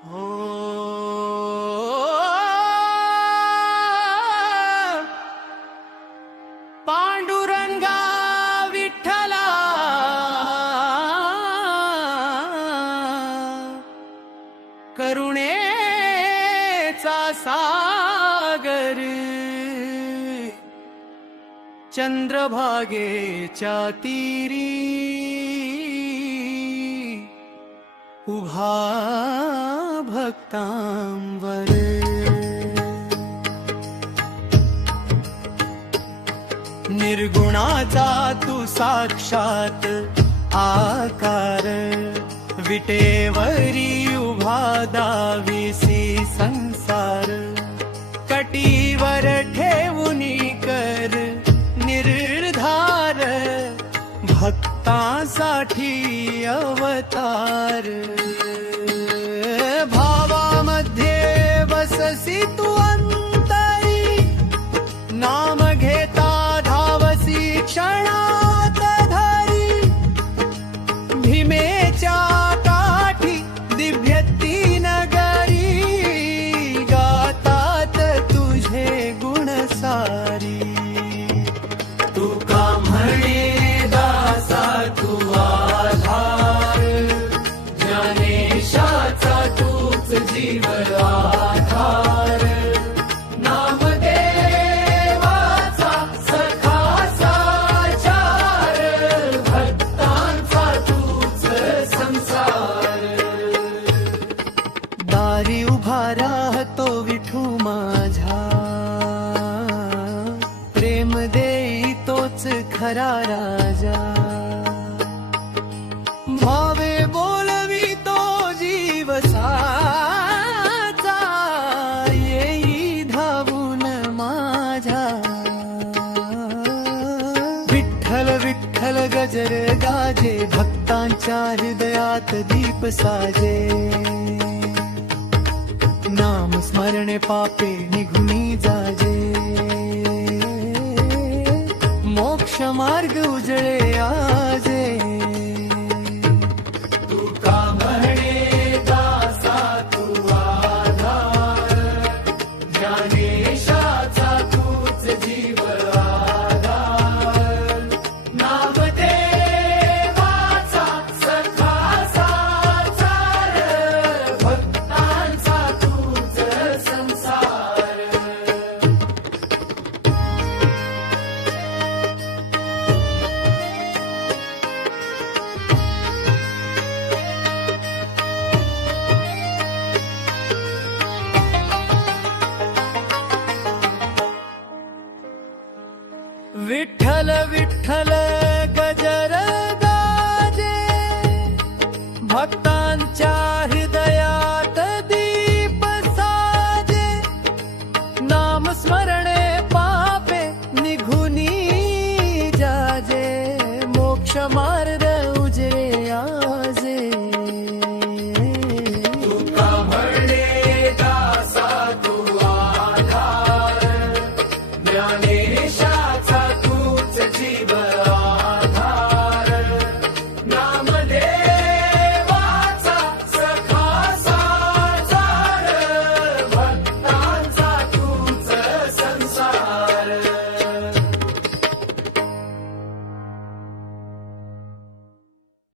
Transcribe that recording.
हो पांडुरंगा विठ्ठला करुणेचा सागर चंद्रभागेच्या तीरी उभा भक्तांवर निर्गुणाचा तू साक्षात आकार विटेवरी उभा दाविसी संसार कटीवर ठेवूनी कर निर्धार भक्तांसाठी अवतार भावामध्ये बससी तू अंतरी नाम घेता धावसी क्षणात धरी भीमेच्या काठी दिव्यती नगरी गातात तुझे गुण सारी तुका म्हणे दासा तू आधार ज्ञानेशाचा तूच जीव आधार नामदेवाचा सखा साचार भक्तांचा तूच संसार दारी उभा राहतो विठू माझा प्रेम देई तोच खरा राजा भावे बोलवी तो जीव साचा येई धावून माझा विठ्ठल विठ्ठल गजर गाजे भक्तांच्या हृदयात दीप साजे नाम स्मरणे पापे निघुनी जाजे मोक्ष मार्ग उजळे आजे तुका म्हणे दासा तू आधार ज्ञानेशाचा तूच जीव आधार नामदेवाचा सखा साचार भक्तांचा तूच संसार विठ्ठल विठ्ठल गजर गाजे भक्तांच्या